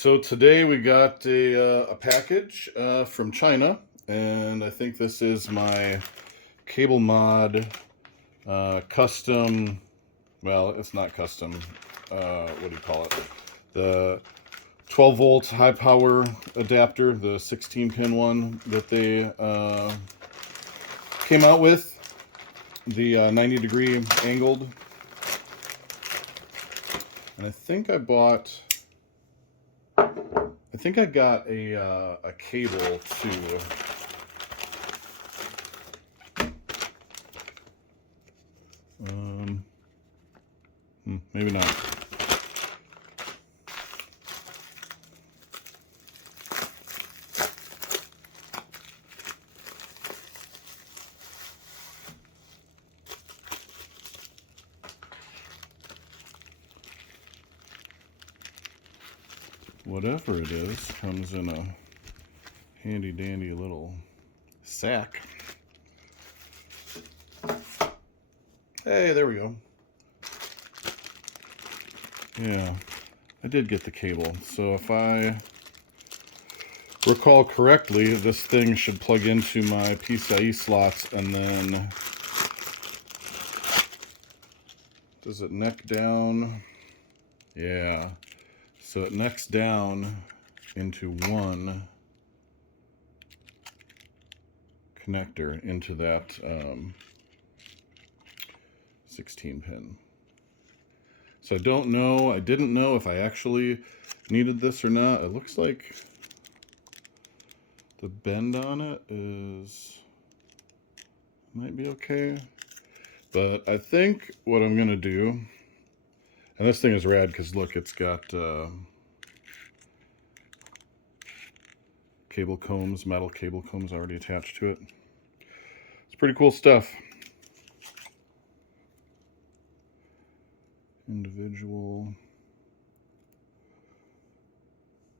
so today we got a package from China, and I think this is my Cablemod custom. Well, it's not custom. What do you call it? The 12 volt high power adapter, the 16 pin one that they came out with, the 90-degree angled. And I think I got a cable too. Maybe not. Whatever it is, comes in a handy dandy little sack. Hey, there we go. Yeah, I did get the cable. So if I recall correctly, this thing should plug into my PCIe slots, and then does it neck down? Yeah. So it necks down into one connector into that 16 pin. So I didn't know if I actually needed this or not. It looks like the bend on it might be okay. But I think what I'm gonna do, and this thing is rad because look, it's got cable combs, metal cable combs already attached to it. It's pretty cool stuff. Individual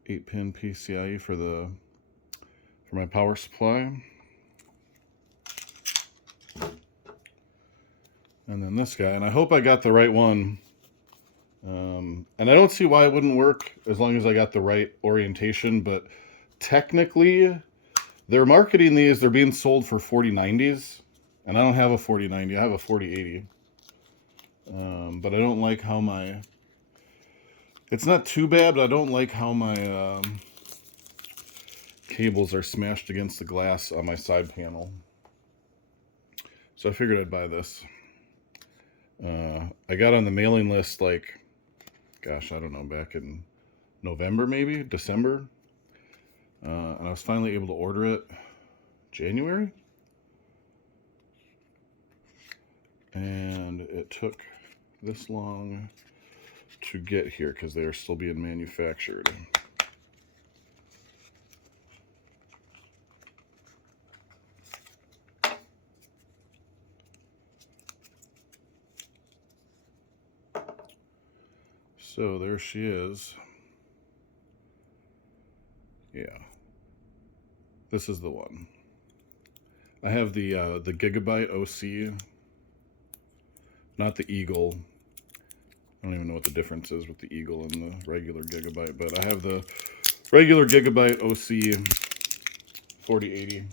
8-pin PCIe for my power supply. And then this guy, and I hope I got the right one. And I don't see why it wouldn't work as long as I got the right orientation, but technically they're marketing these, they're being sold for 4090s, and I don't have a 4090, I have a 4080. But I don't like how it's not too bad, but I don't like how my cables are smashed against the glass on my side panel. So I figured I'd buy this. I got on the mailing list like, gosh, I don't know, back in November, maybe December. And I was finally able to order it January. And it took this long to get here because they are still being manufactured. So there she is. Yeah. This is the one. I have the Gigabyte OC, not the Eagle. I don't even know what the difference is with the Eagle and the regular Gigabyte, but I have the regular Gigabyte OC 4080.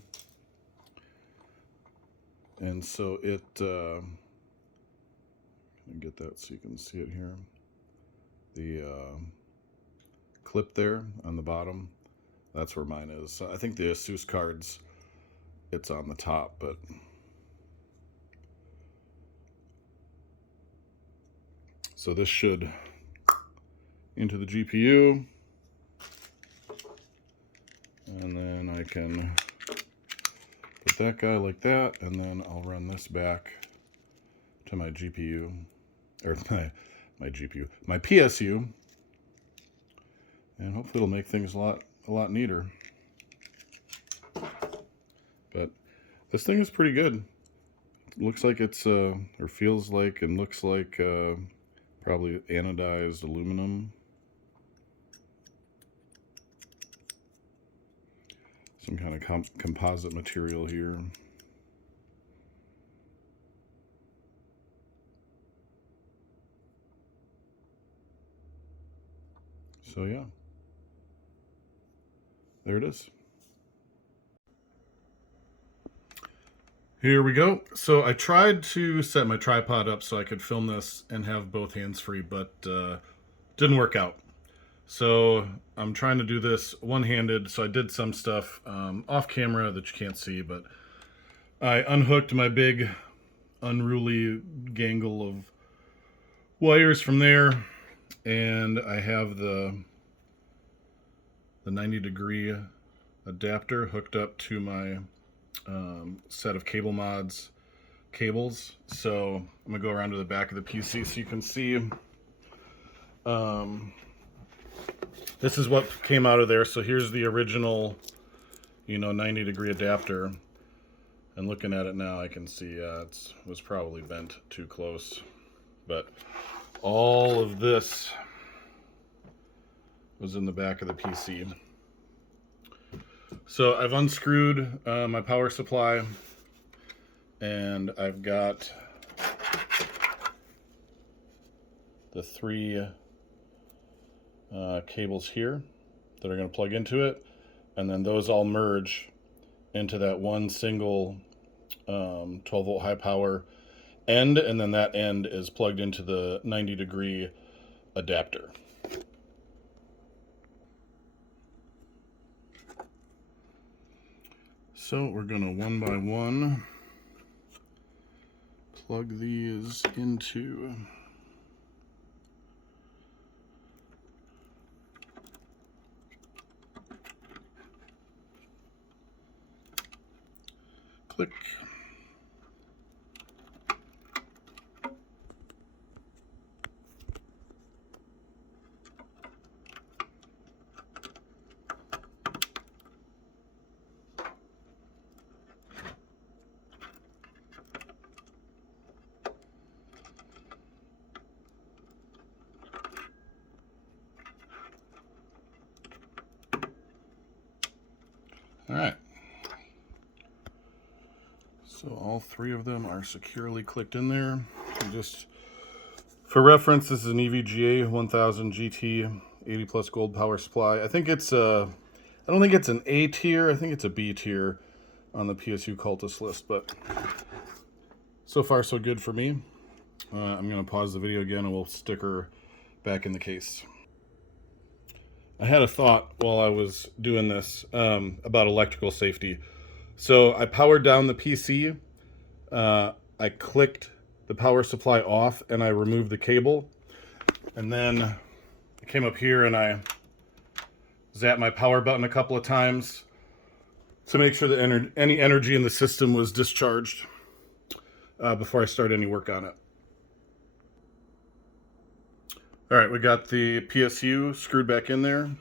And so it, let me get that so you can see it here. The clip there on the bottom, that's where mine is. So I think the Asus cards, it's on the top, but so this should into the GPU, and then I can put that guy like that, and then I'll run this back to my GPU, or my GPU, my PSU, and hopefully it'll make things a lot neater. But this thing is pretty good. It looks like it's or feels like and looks like probably anodized aluminum. Some kind of composite material here. So yeah, there it is. Here we go. So I tried to set my tripod up so I could film this and have both hands free, but didn't work out. So I'm trying to do this one-handed. So I did some stuff off camera that you can't see, but I unhooked my big unruly gangle of wires from there, and I have the 90-degree adapter hooked up to my set of Cablemod's cables. So I'm gonna go around to the back of the PC so you can see. This is what came out of there. So here's the original, 90-degree adapter. And looking at it now, I can see it was probably bent too close. But all of this was in the back of the PC. So I've unscrewed my power supply, and I've got the 3 cables here that are going to plug into it, and then those all merge into that one single 12-volt high power end, and then that end is plugged into the 90-degree adapter. So we're going to one by one plug these into click. All right. So all 3 of them are securely clicked in there. And just for reference, this is an EVGA 1000 GT 80 plus gold power supply. I think it's I don't think it's an A tier. I think it's a B tier on the PSU cultist list, but so far so good for me. I'm going to pause the video again and we'll stick her back in the case. I had a thought while I was doing this about electrical safety. So I powered down the PC, I clicked the power supply off, and I removed the cable. And then I came up here and I zapped my power button a couple of times to make sure that any energy in the system was discharged before I started any work on it. All right, we got the PSU screwed back in there.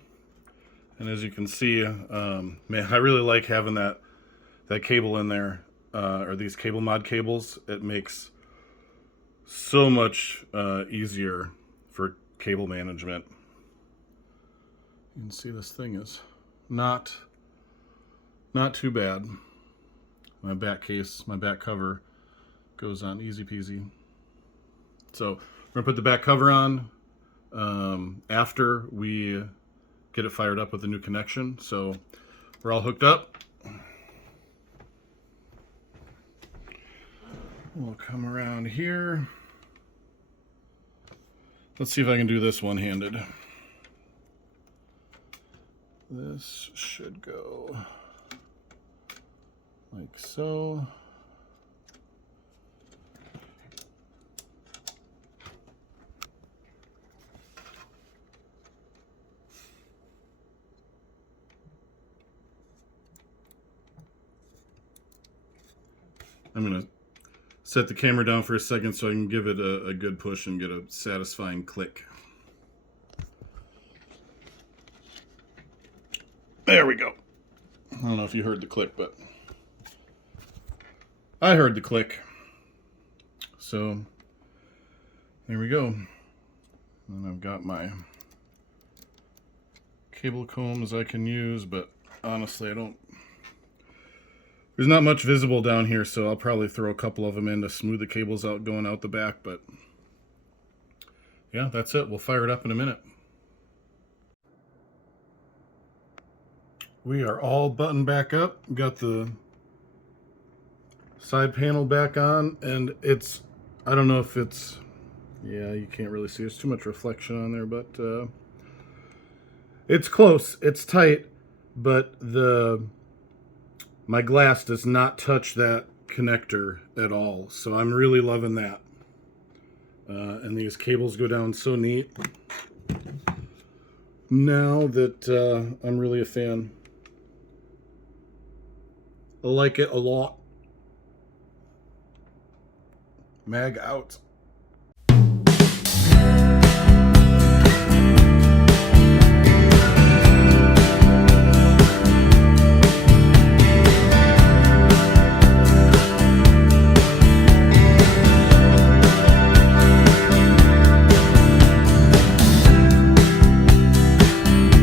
And as you can see, man, I really like having that cable in there, or these Cablemod cables. It makes so much easier for cable management. You can see this thing is not too bad. My back case, my back cover goes on easy peasy. So we're gonna put the back cover on after we get it fired up with the new connection. So we're all hooked up. We'll come around here. Let's see if I can do this one-handed. This should go like so. I'm gonna set the camera down for a second so I can give it a good push and get a satisfying click. There we go. I don't know if you heard the click, but I heard the click. So there we go. And I've got my cable combs I can use, but honestly, there's not much visible down here, so I'll probably throw a couple of them in to smooth the cables out going out the back, but yeah, that's it. We'll fire it up in a minute. We are all buttoned back up. Got the side panel back on, and it's, I don't know if it's, yeah, you can't really see. There's too much reflection on there, but it's close. It's tight, but my glass does not touch that connector at all. So I'm really loving that. And these cables go down so neat. Now that I'm really a fan. I like it a lot. Mag out.